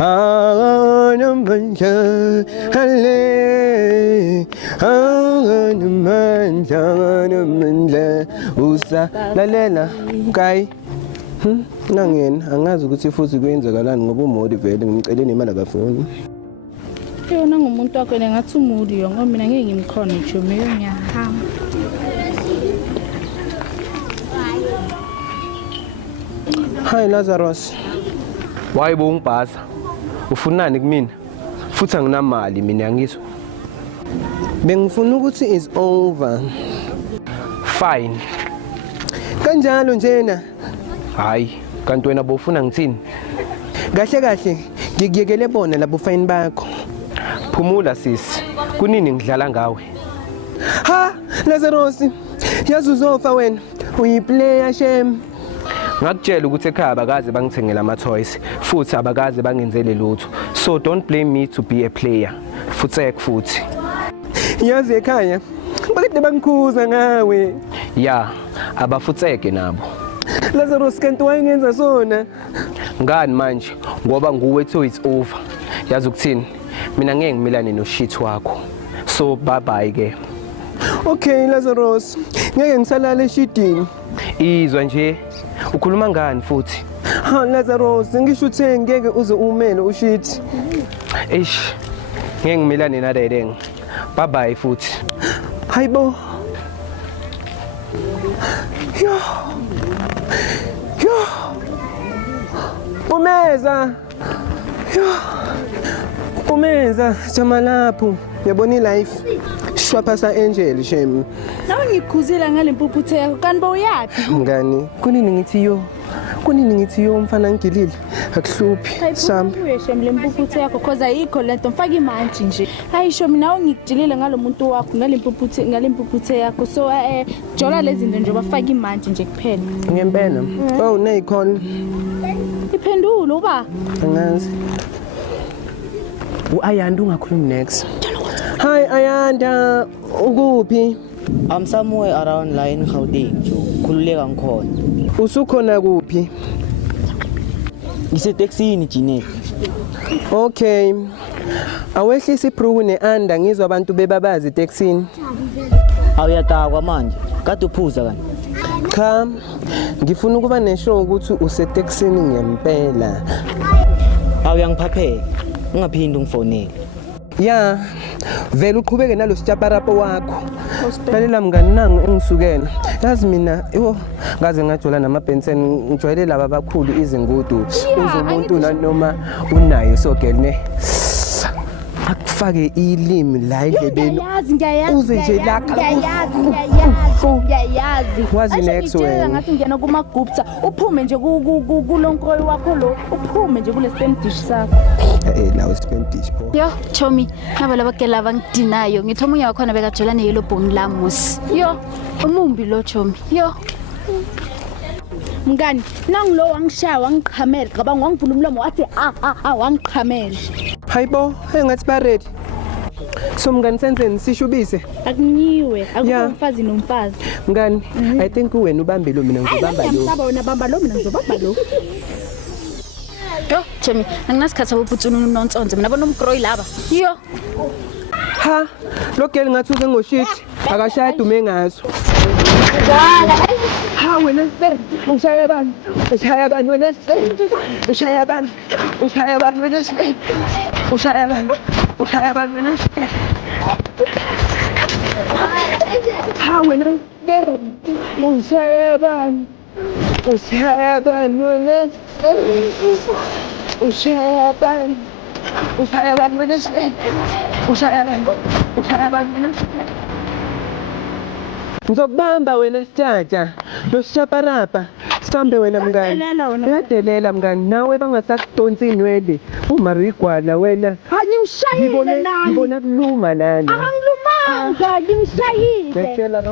Anamanja hale anamanja usa lalela kai nangena angazi ukuthi futhi kuyenzakalani ngoba umodi vele ngimcele nemali akafuni yona ngumuntu wakho ngathi umudi yonke mina ngeke ngimkhona Chomi ngiyahamba. Hi Lazarus. Wayibo ungibhaza. Ufunani kumina? Futhi anginamali mina ngizwe. Bengifuna ukuthi is over. Fine. Kanjalo njena. Hayi, kanti wena bofuna ngithini? Kahle kahle, ngikuyekele bona labo fine bakho. Phumula sisi. Kunini ngidlala ngawe? Ha, Lazarus. Yazi uzofa wena. Uyiplayer shem. Ngakutshela ukuthi ekhaya abakaze bangithengela ama toys futhi abakaze bangenzele lutho. So don't blame me to be a player. Futhi. Yazi ekhaya bakade bangikhuza ngawe. Ya, abafutheke nabo. Lazarus kanti wayengenza sona. Ngani manje ngoba nguwe ethu it's over. Yazi ukuthini? Mina ngeke ngimilane no shit wakho. So bye bye ke. Okay Lazarus, ngeke ngisalala eshidini. Izwa nje. Ukhuluma ngani futhi? Ha Lazarus, ngisho uthe ngeke uze umele ushithi. Eish. Ngeke ngimilane naDedeng. Bye bye futhi. Hayibo. Yo. Umeza. Yo. Umeza jama lapho. Yabona ilife. Shwapasa Angel shem. Nawe ngikhuzela ngale mpuphuthe yakho kanti bawuyapi? Mngani, kunini ngithi yo mfana ngigilile. Akuhluphi. Sam. Uye shem le mpuphuthe yakho cause ayikho lento mfaka imantshi nje. Hayi Chomi nawe ngikujilile ngalomuntu wakho ngale mpuphuthe yakho so jola lezi zinto nje bafaka imantshi nje kuphela. Ngempela. Oh neyikhona. Iphendulo uba. Angazi. Ayanda ungakhulumi next. Hi Ayanda, ukuphi? I'm somewhere around la in Gauteng, khululeka ngikhona. Usukhona kuphi? Ngisetaxini Jeanette. Okay. Awehlisa ibruku neanda ngizwa abantu bebabazi taxini. Awuyatakwa manje, kade uphuza kani? Cha, ngifuna ukuba neshow ukuthi usetaxini ngempela. Awuyangiphaphela, ungaphindi ungifonele. Ya, vele uqhubeke nalositshaparapo wakho. Lalela mngani nangu engisukela. Yazi mina, ngaze ngajola namabhenseni ngijwayele laba abakhulu izingudu. Uzomuntu noma unayo so girl ne. Akufake ilimi la endlebeni. Uze nje la ngiyayazi. Wazi next wena. Ngathi ngiyana kuma groups uphume nje kulonkoyi wakho lo. Uphume nje kule spam dish sakho. Lawo spam dish bo. Yo Chomi, ngaba labakela bangidinayo. Ngithi omunye wakho na bekajola neyellow bone lamusi. Yo, umumbi lo Chomi. Yo. Mngani, nangilo wangishaya wangiqhamela, ngaba ngivula umlomo wathi wangiqhamela. Hayibo, engathi ba ready. So mngani senzeni sishubise? Akunyiwe, akungumfazi nomfazi. Mngani, I think wena ubambe lo mina ngizobamba lo. Ngiyabamba wena bamba lo mina ngizobamba lo. Yo Chomi, anginasikhatha ubutsununu nonsonze mina bonomgroyi laba. Yo. Ha, lo girl ngathi uze ngoshit, akashaya dume ngazo. Ha wena ushaya bani wena ushaya bani wena ushaya bani wena ha wena ushaya bani wena ngizokubamba wena sithatha lo shaparapa sambe wena mngani uyadelela mngani nawe bangasakudonsi inwele umarigwala wena Angishayile nani ngibona kuluma nani angilumanga ngimshayile ngiyatshela